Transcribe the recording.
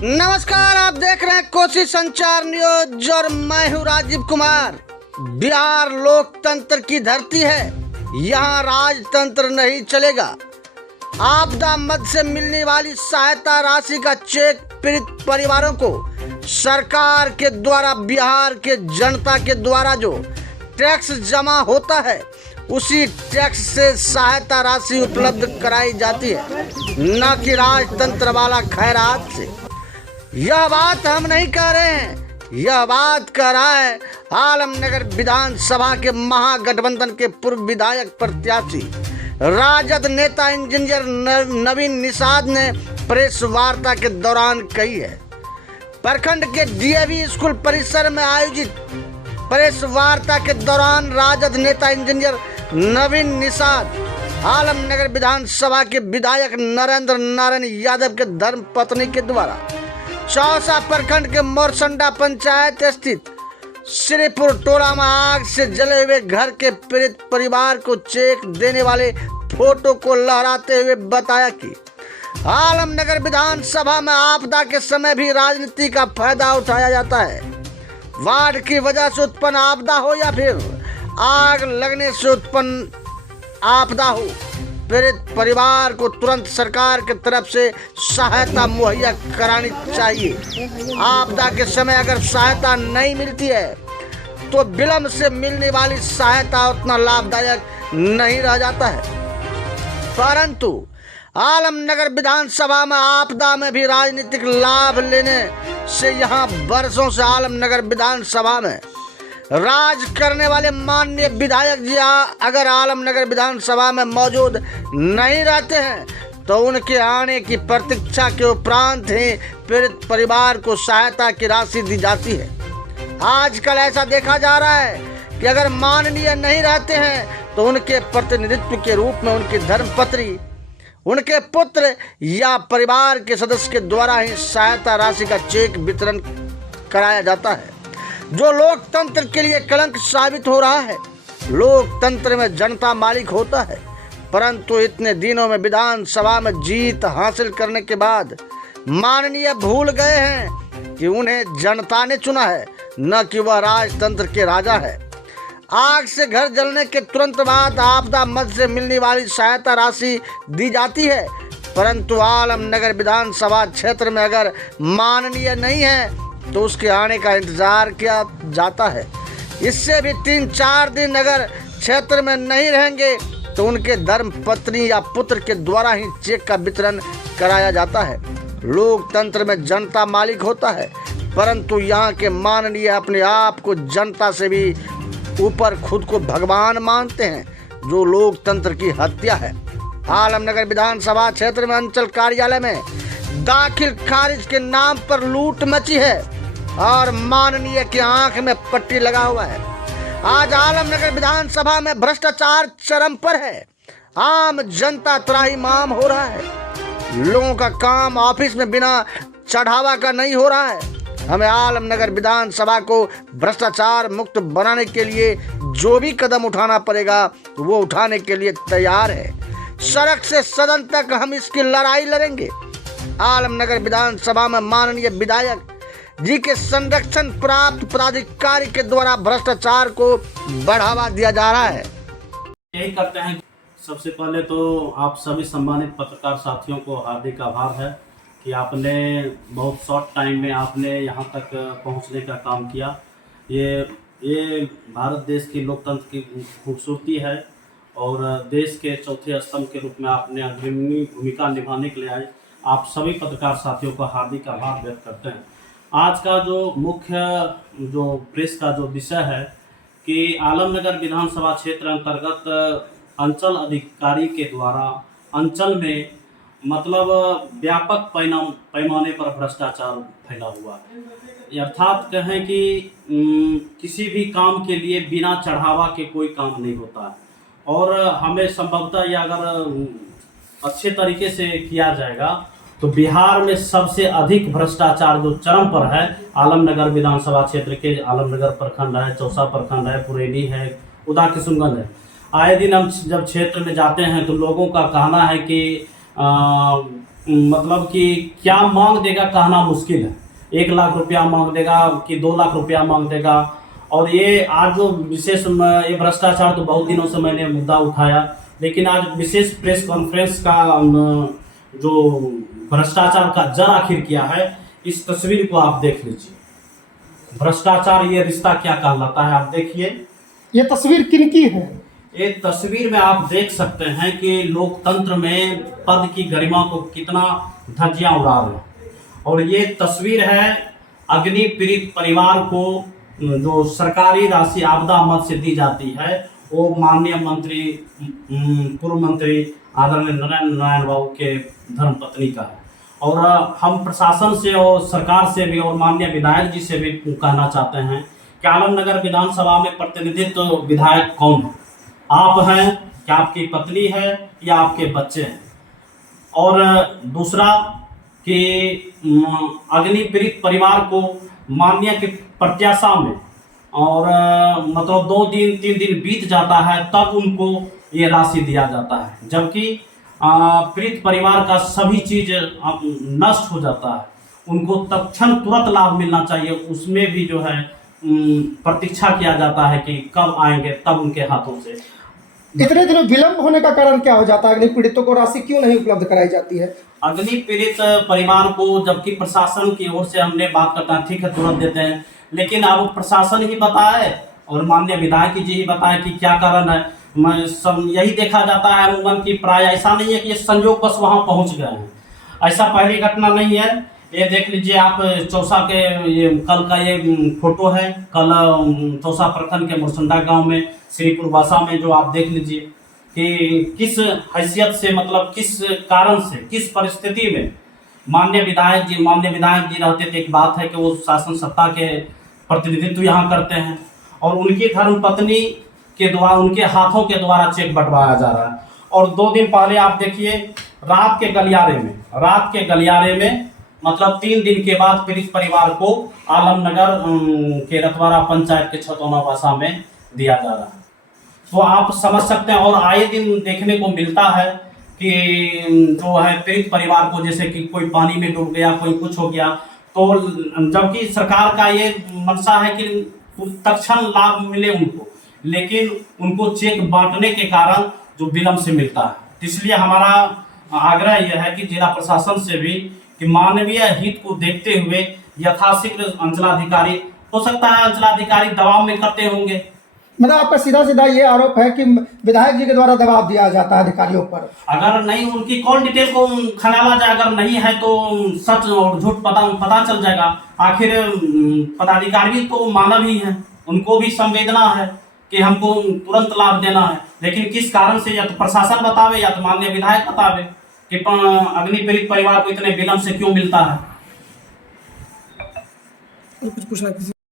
नमस्कार, आप देख रहे हैं कोसी संचार न्यूज और मैं हूं राजीव कुमार। बिहार लोकतंत्र की धरती है, यहाँ राजतंत्र नहीं चलेगा। आपदा मद से मिलने वाली सहायता राशि का चेक पीड़ित परिवारों को सरकार के द्वारा बिहार के जनता के द्वारा जो टैक्स जमा होता है उसी टैक्स से सहायता राशि उपलब्ध कराई जाती है, न कि राजतंत्र वाला खैरात से। यह बात हम नहीं कह रहे हैं, यह बात कह रहा है आलमनगर विधानसभा के महागठबंधन के पूर्व विधायक प्रत्याशी राजद नेता इंजीनियर नवीन निषाद ने प्रेस वार्ता के दौरान कही है। प्रखंड के डीएवी स्कूल परिसर में आयोजित प्रेस वार्ता के दौरान राजद नेता इंजीनियर नवीन निषाद आलमनगर विधानसभा के विधायक नरेंद्र नारायण यादव के धर्म पत्नी के द्वारा चौसा प्रखंड के मोरसंडा पंचायत स्थित श्रीपुर टोला में आग से जले हुए घर के पीड़ित परिवार को चेक देने वाले फोटो को लहराते हुए बताया कि आलमनगर विधानसभा में आपदा के समय भी राजनीति का फायदा उठाया जाता है। वार्ड की वजह से उत्पन्न आपदा हो या फिर आग लगने से उत्पन्न आपदा हो, पीड़ित परिवार को तुरंत सरकार की तरफ से सहायता मुहैया करानी चाहिए। आपदा के समय अगर सहायता नहीं मिलती है तो विलंब से मिलने वाली सहायता उतना लाभदायक नहीं रह जाता है। परंतु आलमनगर विधानसभा में आपदा में भी राजनीतिक लाभ लेने से यहाँ वर्षों से आलमनगर विधानसभा में राज करने वाले माननीय विधायक जी अगर आलमनगर विधानसभा में मौजूद नहीं रहते हैं तो उनके आने की प्रतीक्षा के उपरांत ही पीड़ित परिवार को सहायता की राशि दी जाती है। आजकल ऐसा देखा जा रहा है कि अगर माननीय नहीं रहते हैं तो उनके प्रतिनिधित्व के रूप में उनकी धर्मपत्नी, उनके पुत्र या परिवार के सदस्य के द्वारा ही सहायता राशि का चेक वितरण कराया जाता है, जो लोकतंत्र के लिए कलंक साबित हो रहा है। लोकतंत्र में जनता मालिक होता है, परंतु इतने दिनों में विधानसभा में जीत हासिल करने के बाद माननीय भूल गए हैं कि उन्हें जनता ने चुना है, न कि वह राजतंत्र के राजा है। आग से घर जलने के तुरंत बाद आपदा मद से मिलने वाली सहायता राशि दी जाती है, परंतु आलमनगर विधानसभा क्षेत्र में अगर माननीय नहीं है तो उसके आने का इंतजार किया जाता है। इससे भी 3-4 दिन अगर क्षेत्र में नहीं रहेंगे तो उनके धर्म पत्नी या पुत्र के द्वारा ही चेक का वितरण कराया जाता है। लोकतंत्र में जनता मालिक होता है, परंतु यहाँ के माननीय अपने आप को जनता से भी ऊपर खुद को भगवान मानते हैं, जो लोकतंत्र की हत्या है। आलमनगर विधानसभा क्षेत्र में अंचल कार्यालय में दाखिल खारिज के नाम पर लूट मची है और माननीय की आंख में पट्टी लगा हुआ है। आज आलमनगर विधानसभा में भ्रष्टाचार चरम पर है। आम जनता त्राहिमाम हो रहा है। लोगों का काम ऑफिस में बिना चढ़ावा का नहीं हो रहा है। हमें आलमनगर विधानसभा को भ्रष्टाचार मुक्त बनाने के लिए जो भी कदम उठाना पड़ेगा वो उठाने के लिए तैयार है। सड़क से सदन तक हम इसकी लड़ाई लड़ेंगे। आलमनगर विधानसभा में माननीय विधायक जी के संरक्षण प्राप्त पदाधिकारी के द्वारा भ्रष्टाचार को बढ़ावा दिया जा रहा है। यही करते हैं। सबसे पहले तो आप सभी सम्मानित पत्रकार साथियों को हार्दिक आभार है कि आपने बहुत शॉर्ट टाइम में आपने यहाँ तक पहुँचने का काम किया। ये भारत देश की लोकतंत्र की खूबसूरती है और देश के चौथे स्तंभ के रूप में आपने अग्रणी भूमिका निभाने के लिए आए। आप सभी पत्रकार साथियों को हार्दिक आभार व्यक्त करते हैं। आज का जो मुख्य प्रेस का जो विषय है कि आलमनगर विधानसभा क्षेत्र अंतर्गत अंचल अधिकारी के द्वारा अंचल में मतलब व्यापक पैमाने पर भ्रष्टाचार फैला हुआ है। अर्थात कहें कि किसी भी काम के लिए बिना चढ़ावा के कोई काम नहीं होता है और हमें संभवतः यह अगर अच्छे तरीके से किया जाएगा तो बिहार में सबसे अधिक भ्रष्टाचार जो चरम पर है आलमनगर विधानसभा क्षेत्र के आलमनगर प्रखंड है, चौसा प्रखंड है, पुरेनी है, उदा किशुनगंज है। आए दिन हम जब क्षेत्र में जाते हैं तो लोगों का कहना है कि मतलब कि क्या मांग देगा कहना मुश्किल है। 1 लाख रुपया मांग देगा कि 2 लाख रुपया मांग देगा। और ये आज जो विशेष ये भ्रष्टाचार तो बहुत दिनों से मैंने मुद्दा उठाया, लेकिन आज विशेष प्रेस कॉन्फ्रेंस का जो भ्रष्टाचार का जड़ आखिर किया है, इस तस्वीर को आप देख लीजिए। भ्रष्टाचार ये रिश्ता क्या कहलाता है, आप देखिए। ये तस्वीर किनकी है? एक तस्वीर में आप देख सकते हैं कि लोकतंत्र में पद की गरिमा को कितना धज्जियां उड़ा रहे हैं। और ये तस्वीर है अग्नि पीड़ित परिवार को जो सरकारी राशि आपदा मद से दी जाती है, वो माननीय मंत्री पूर्व मंत्री आदरणीय नरेंद्र नारायण बाबू के धर्मपत्नी का है। और हम प्रशासन से और सरकार से भी और माननीय विधायक जी से भी कहना चाहते हैं कि आलमनगर विधानसभा में प्रतिनिधित्व विधायक कौन है? आप हैं क्या आपकी पत्नी है या आपके बच्चे हैं? और दूसरा कि अग्नि पीड़ित परिवार को माननीय के प्रत्याशा में और मतलब 2 दिन 3 दिन बीत जाता है तब उनको ये राशि दिया जाता है, जबकि पीड़ित परिवार का सभी चीज नष्ट हो जाता है। उनको तत्क्षण तुरंत लाभ मिलना चाहिए, उसमें भी जो है प्रतीक्षा किया जाता है कि कब आएंगे, तब उनके हाथों से। इतने दिनों विलंब होने का कारण क्या हो जाता है? अग्नि पीड़ितों को राशि क्यों नहीं उपलब्ध कराई जाती है? अग्नि पीड़ित परिवार को जबकि प्रशासन की ओर से हमने बात करता है, ठीक है तुरंत देते हैं, लेकिन अब प्रशासन ही बताए और माननीय विधायक जी ही बताए कि क्या कारण है। मैं सब यही देखा जाता है अमूमन की प्राय ऐसा नहीं है कि ये संयोग बस वहाँ पहुँच गए हैं, ऐसा पहली घटना नहीं है। ये देख लीजिए आप चौसा के ये कल का ये फोटो है, कल चौसा प्रखंड के मुरसंडा गांव में श्रीपुर वासा में जो आप देख लीजिए कि किस हैसियत से मतलब किस कारण से किस परिस्थिति में माननीय विधायक जी रहते थे। एक बात है कि वो शासन सत्ता के प्रतिनिधित्व यहाँ करते हैं और उनकी धर्मपत्नी के द्वारा उनके हाथों के द्वारा चेक बंटवाया जा रहा है। और 2 दिन पहले आप देखिए रात के गलियारे में मतलब 3 दिन के बाद पीड़ित परिवार को आलमनगर के रतवारा पंचायत के छतौना वासा में दिया जा रहा है। तो आप समझ सकते हैं। और आए दिन देखने को मिलता है कि जो है पीड़ित परिवार को जैसे कि कोई पानी में डूब गया, कोई कुछ हो गया, तो जबकि सरकार का ये मंशा है कि तत्क्षण लाभ मिले उनको, लेकिन उनको चेक बांटने के कारण जो विलंब से मिलता है। इसलिए हमारा आग्रह यह है कि जिला प्रशासन से भी कि मानवीय हित को देखते हुए यथाशीघ्र अंचलाधिकारी, हो सकता है अंचलाधिकारी दबाव में करते होंगे। मतलब आपका सीधा सीधा ये आरोप है कि विधायक जी के द्वारा दबाव दिया जाता है अधिकारियों पर? अगर नहीं उनकी कॉल डिटेल को खंगाला जाए, अगर नहीं है तो सच और झूठ पता चल जाएगा। आखिर पदाधिकारी तो मानव ही है, उनको भी संवेदना है कि हमको तुरंत लाभ देना है, लेकिन किस कारण से या तो प्रशासन बतावे या तो माननीय विधायक बतावे कि अग्नि पीड़ित परिवार को इतने विलंब से क्यों मिलता है। कुछ पूछना